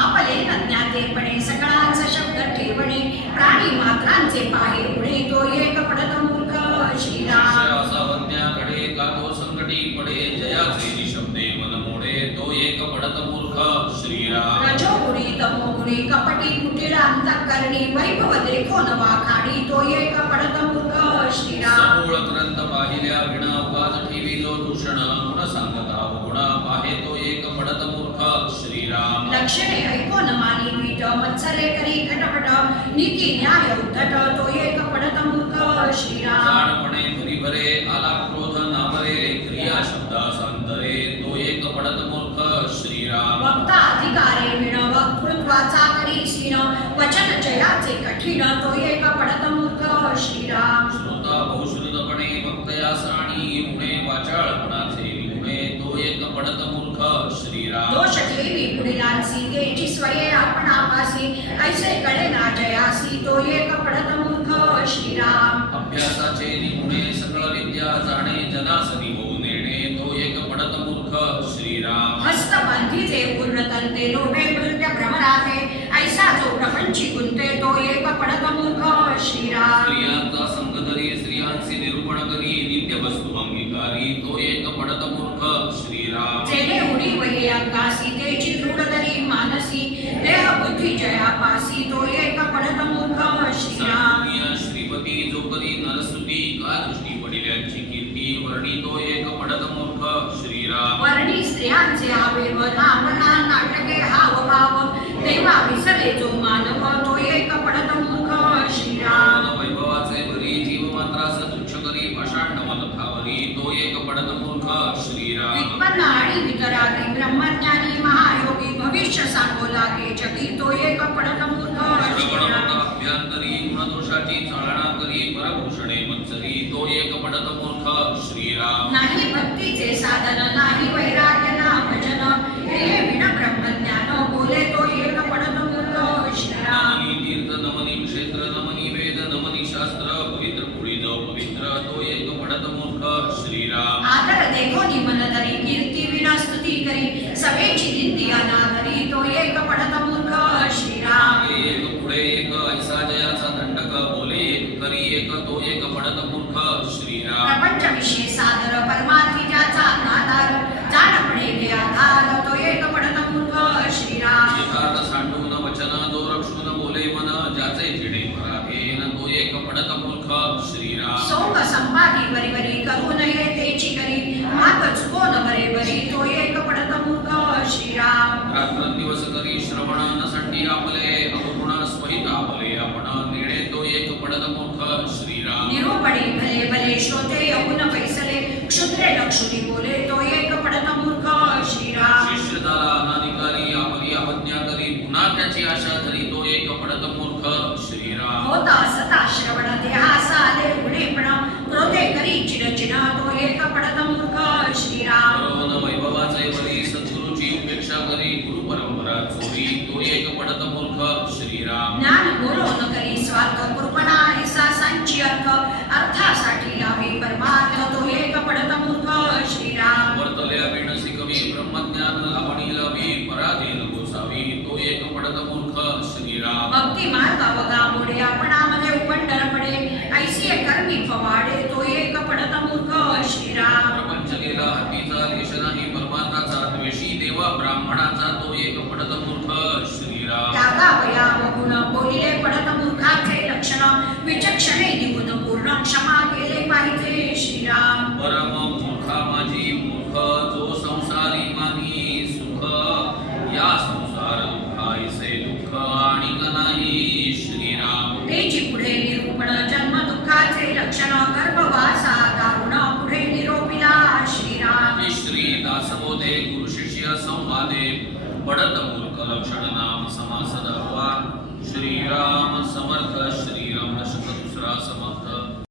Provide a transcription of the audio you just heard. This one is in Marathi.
आपले नज्ञातेपणे सकळांचा शब्द ठेवणे प्राणी मात्रांचे पाहे पुढे तो एक पडत मूर्ख असावज्ञाकडे का तो संकटी पडे? जयाचे निशब्दे मन मोडे. तो एक पडत मूर्ख श्रीराम. रजोगुणी तमोगुणी कपटी कुटिळ अंतःकरणी वैभव देखो न वाखाणी तो एक पडत मूर्ख श्रीराम. समूळ ग्रंथ पाहिल्या विण वाज ठेवी जो दूषण गुण सांगता गुण पाहे तो एक पडत मूर्ख श्रीराम. लक्षणे ऐकोन मानी वीट मत्सरे करी खटपट नीती न्याय उद्धट तो एक पडत मूर्ख श्रीराम। जाणपणे भरी भरे आला क्रोध नामरे क्रिया शब्द संतरे तो एक पडत मूर्ख श्रीराम। वक्ता अधिकारे विण वक्तृत्वाचा करी सीन वचन जयाचे कठीण तो एक पडत मूर्ख श्रीराम। श्रोता बहुश्रुतपणे भक्तयास आणि गुणे वाचाळपणाचे गुणे तो एक पडत मूर्ख श्रीराम। दोष ठेवी पुढीलांसी तेची स्वये आपण आपासी ऐसे कळे ना जयासी तो एक पडत मूर्ख श्रीराम। अभ्यासाचे निपुणे सकळ विद्या जाणे जनासनी होऊन येणे तो एक पडत मूर्ख श्रीराम। हस्त बांधीचे पूर्ण तंते लोभे नृत्य भ्रमराथे ऐसा जो प्रपंची गुंते तो एक पडत मूर्ख श्रीराम। स्त्रियांचा संग धरी स्त्रियांचे निरूपण करी नित्य वस्तू अंगीकारी तो एक पडत मूर्ख श्रीराम। जेणे उडी वये अंगासी पडिल्याची कीर्ती वर्णी तो एक पडत मूर्ख श्रीराम। वर्णी स्त्रियांचे आवेव नामना नाटके हावभाव देवा विसरे जो मानव तो एक पडत मूर्ख श्रीराम। राम वैभवाचे भरी जीव मात्रास तुच्छ करी पाषाण मन थावरी तो एक पडत मूर्ख श्रीराम। वित्पन्न आणि वितरागी ब्रह्मज्ञानी महायोगी भविष्य सांगो लागे जगी तो एक पडत मूर्ख श्रीराम। अभ्यंतरी गुणदोषाची चालना करी परभूषणे मत्सरी तो एक पडत मूर्ख श्रीराम नाही भक्तीचे साधन नाही वैराग्य ना भजन हे विण ब्रह्मज्ञान बोले तो एक पडत मूर्ख श्रीराम नमनी तीर्थ नमनी क्षेत्र नमनी वेद नमनी शास्त्र पवित्र पुढील पवित्र तो एक पडत मूर्ख श्रीराम आदर देखो निमन धरी कीर्ती विना स्तुती करी सभेची निंदी अनादरी तो एक तो एक पडत मूर्ख श्रीराम. प्रपंच विषय सादर परमार्थी ज्याचा नादार जाणपणे गे आधार तो एक पडत मूर्ख श्रीराम. यथार्थ सांडून वचन जो रक्षून बोले मन ज्याचे जिडे पराधीन तो एक पडत मूर्ख श्रीराम. सोंग संपादी बरी बरी करू नये तेची करी माग चुको न बरे बरी तो एक पडत मूर्ख श्रीराम. रात्रंदिवस लक्षुनी बोले तो एक पडत मूर्ख श्रीराम। शिष्य झाला अनाधिकारी आपली अवज्ञा करी पुन्हा त्याची आशा धरी तो एक पडत मूर्ख श्रीराम। होता सता श्रवण देहास आले उडेपण क्रोधे करी चिरचिन तो एक पडत मूर्ख श्रीराम। करोन वैभवाचे वरी सद्गुरूची उपेक्षा करी गुरु परंपरा चोरी तो एक पडत मूर्ख श्रीराम। ज्ञान दुःखाचे लक्षण गर्भवासा दारुण पुढे निरोपिला श्रीराम. श्री दासबोधे गुरु शिष्य संवादे. पडत मूर्ख लक्षण नाम समास दाखवा श्रीराम समर्थ श्रीराम दशक दुसरा समर्थ